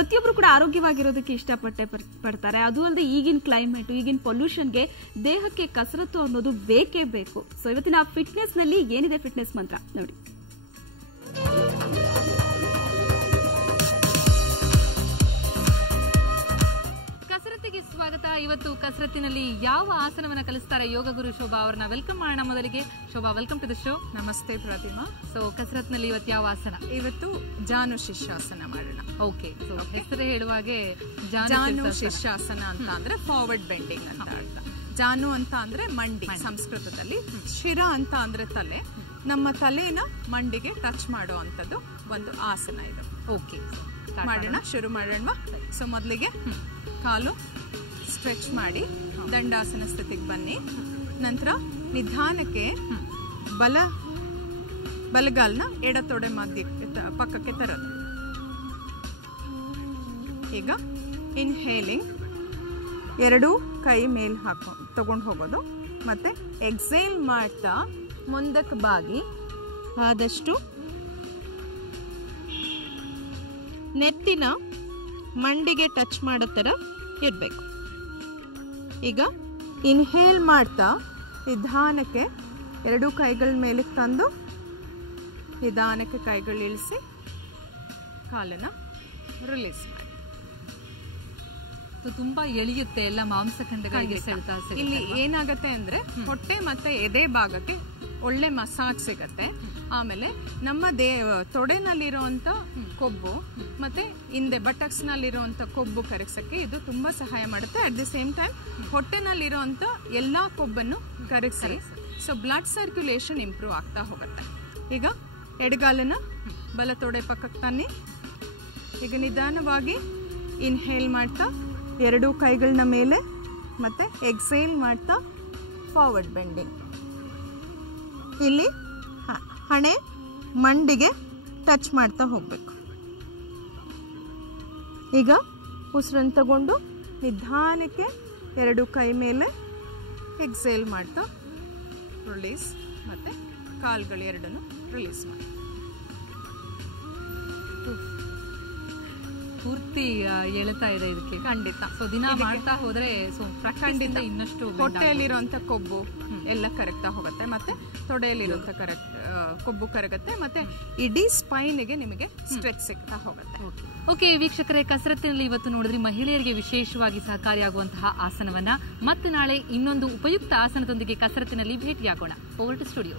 ಪ್ರತಿಯೊಬ್ರು ಕೂಡ ಆರೋಗ್ಯವಾಗಿರೋದಕ್ಕೆ ಇಷ್ಟಪಟ್ಟೆ ಪಡ್ತಾರೆ. ಅದು ಅಲ್ಲದೆ ಈಗಿನ ಕ್ಲೈಮೇಟ್, ಈಗಿನ ಪೊಲ್ಯೂಷನ್ಗೆ ದೇಹಕ್ಕೆ ಕಸರತ್ತು ಅನ್ನೋದು ಬೇಕೇ ಬೇಕು. ಸೊ ಇವತ್ತಿನ ಫಿಟ್ನೆಸ್ ನಲ್ಲಿ ಏನಿದೆ ಫಿಟ್ನೆಸ್ ಮಂತ್ರ ನೋಡಿ. ಕಸರತ್ತಿಗೆ ಸ್ವಾಗತ. ಇವತ್ತು ಕಸರತ್ತಿನಲ್ಲಿ ಯಾವ ಆಸನವನ್ನ ಕಲಿಸ್ತಾರೆ ಯೋಗ ಗುರು ಶೋಭಾ ಅವರನ್ನ ವೆಲ್ಕಮ್ ಮಾಡೋಣ. ಮೊದಲಿಗೆ Shobha, welcome to the show. ನಮಸ್ತೆ ಪ್ರತಿಮಾ. ಸೊ ಕಸರತ್ನಲ್ಲಿ ಇವತ್ತು ಯಾವ ಆಸನ? ಇವತ್ತು ಜಾನು ಶಿಷ್ಯಾಸನ ಮಾಡೋಣ. ಓಕೆ, ಸೊ ಹೆಸರು ಹೇಳುವಾಗೆ ಜಾನು ಶಿಷ್ಯಾಸನ ಅಂತ ಅಂದ್ರೆ ಫಾರ್ವರ್ಡ್ ಬೆಂಡಿಂಗ್ ಅಂತ ಅರ್ಥ. ಜಾನು ಅಂತ ಅಂದ್ರೆ ಮಂಡಿ ಸಂಸ್ಕೃತದಲ್ಲಿ, ಶಿರ ಅಂತ ಅಂದ್ರೆ ತಲೆ. ನಮ್ಮ ತಲೆನ ಮಂಡಿಗೆ ಟಚ್ ಮಾಡುವಂತದ್ದು ಒಂದು ಆಸನ ಇದು. ಓಕೆ, ಮಾಡೋಣ, ಶುರು ಮಾಡೋಣ. ಸೊ ಮೊದಲಿಗೆ ಕಾಲು ಸ್ಟ್ರೆಚ್ ಮಾಡಿ ದಂಡಾಸನ ಸ್ಥಿತಿಗೆ ಬನ್ನಿ. ನಂತರ ನಿಧಾನಕ್ಕೆ ಬಲಗಾಲ್ನ ಎಡತೊಡೆ ಮಧ್ಯ ಪಕ್ಕಕ್ಕೆ ತರೋದು. ಈಗ ಇನ್ಹೇಲಿಂಗ್, ಎರಡೂ ಕೈ ಮೇಲ್ ತಗೊಂಡು ಹೋಗೋದು. ಮತ್ತೆ ಎಕ್ಸೇಲ್ ಮಾಡ್ತಾ ಮುಂದಕ್ಕೆ ಬಾಗಿ ಆದಷ್ಟು ನೆತ್ತಿನ ಮಂಡಿಗೆ ಟಚ್ ಮಾಡೋ ಥರ ಇರಬೇಕು. ಈಗ ಇನ್ಹೇಲ್ ಮಾಡ್ತಾ ನಿಧಾನಕ್ಕೆ ಎರಡೂ ಕೈಗಳ ಮೇಲೆ ತಂದು ನಿಧಾನಕ್ಕೆ ಕೈಗಳು ಇಳಿಸಿ ಕಾಲನ್ನ ರಿಲೀಸ್ ಮಾಡಿ. ತುಂಬಾ ಎಳೆಯುತ್ತೆ, ಎಲ್ಲ ಮಾಂಸಖಂಡಗಳಿಗೆ ಸೆಳೆತ. ಇಲ್ಲಿ ಏನಾಗತ್ತೆ ಅಂದ್ರೆ ಹೊಟ್ಟೆ ಮತ್ತೆ ಎದೆ ಭಾಗಕ್ಕೆ ಒಳ್ಳೆ ಮಸಾಜ್ ಸಿಗತ್ತೆ. ಆಮೇಲೆ ನಮ್ಮ ತೊಡೆನಲ್ಲಿರುವಂತ ಕೊಬ್ಬು ಮತ್ತೆ ಹಿಂದೆ ಬಟಕ್ಸ್ ನಲ್ಲಿರುವಂತ ಕೊಬ್ಬು ಕರಗಿಸಕ್ಕೆ ಇದು ತುಂಬಾ ಸಹಾಯ ಮಾಡುತ್ತೆ. ಅಟ್ ದ ಸೇಮ್ ಟೈಮ್ ಹೊಟ್ಟೆನಲ್ಲಿರುವಂತ ಎಲ್ಲಾ ಕೊಬ್ಬನ್ನು ಕರಗಿಸಿ ಸೊ ಬ್ಲಡ್ ಸರ್ಕ್ಯುಲೇಷನ್ ಇಂಪ್ರೂವ್ ಆಗ್ತಾ ಹೋಗುತ್ತೆ. ಈಗ ಎಡಗಾಲನ್ನ ಬಲ ತೊಡೆ ಪಕ್ಕಕ್ಕೆ ತನ್ನಿ. ಈಗ ನಿಧಾನವಾಗಿ ಇನ್ಹೇಲ್ ಮಾಡ್ತಾ ಎರಡೂ ಕೈಗಳನ್ನ ಮೇಲೆ ಮತ್ತೆ ಎಕ್ಸೇಲ್ ಮಾಡ್ತಾ ಫಾರ್ವರ್ಡ್ ಬೆಂಡಿಂಗ್. ಇಲ್ಲಿ ಹಣೆ ಮಂಡಿಗೆ ಟಚ್ ಮಾಡ್ತಾ ಹೋಗ್ಬೇಕು. ಈಗ ಉಸಿರನ್ನು ತಗೊಂಡು ನಿಧಾನಕ್ಕೆ ಎರಡು ಕೈ ಮೇಲೆ ಎಕ್ಸೇಲ್ ಮಾಡ್ತಾ ರಿಲೀಸ್, ಮತ್ತೆ ಕಾಲ್ಗಳು ಎರಡನ್ನು ರಿಲೀಸ್ ಮಾಡಿ. ಪೂರ್ತಿ ಎಳೆತಾ ಇದೆ ಇದಕ್ಕೆ. ಖಂಡಿತ. ಸೊ ದಿನ ಮಾಡ್ತಾ ಹೋದ್ರೆ ಖಂಡಿತ ಇನ್ನಷ್ಟು ಹೊಟ್ಟೆಯಲ್ಲಿರುವಂತ ಕೊಬ್ಬು ಎಲ್ಲ ಕರಗ್ತಾ ಹೋಗುತ್ತೆ, ಮತ್ತೆ ತೊಡೆಯಲ್ಲಿರುವಂತ ಕೊಬ್ಬು ಕರಗುತ್ತೆ, ಮತ್ತೆ ಇಡೀ ಸ್ಪೈನ್ಗೆ ನಿಮಗೆ ಸ್ಟ್ರೆಚ್ ಸಿಗ್ತಾ ಹೋಗುತ್ತೆ. ಓಕೆ ವೀಕ್ಷಕರೇ, ಕಸರತ್ತಿನಲ್ಲಿ ಇವತ್ತು ನೋಡಿದ್ರಿ ಮಹಿಳೆಯರಿಗೆ ವಿಶೇಷವಾಗಿ ಸಹಕಾರಿಯಾಗುವಂತಹ ಆಸನವನ್ನ. ಮತ್ತೆ ನಾಳೆ ಇನ್ನೊಂದು ಉಪಯುಕ್ತ ಆಸನದೊಂದಿಗೆ ಕಸರತ್ತಿನಲ್ಲಿ ಭೇಟಿಯಾಗೋಣ. Over to studio.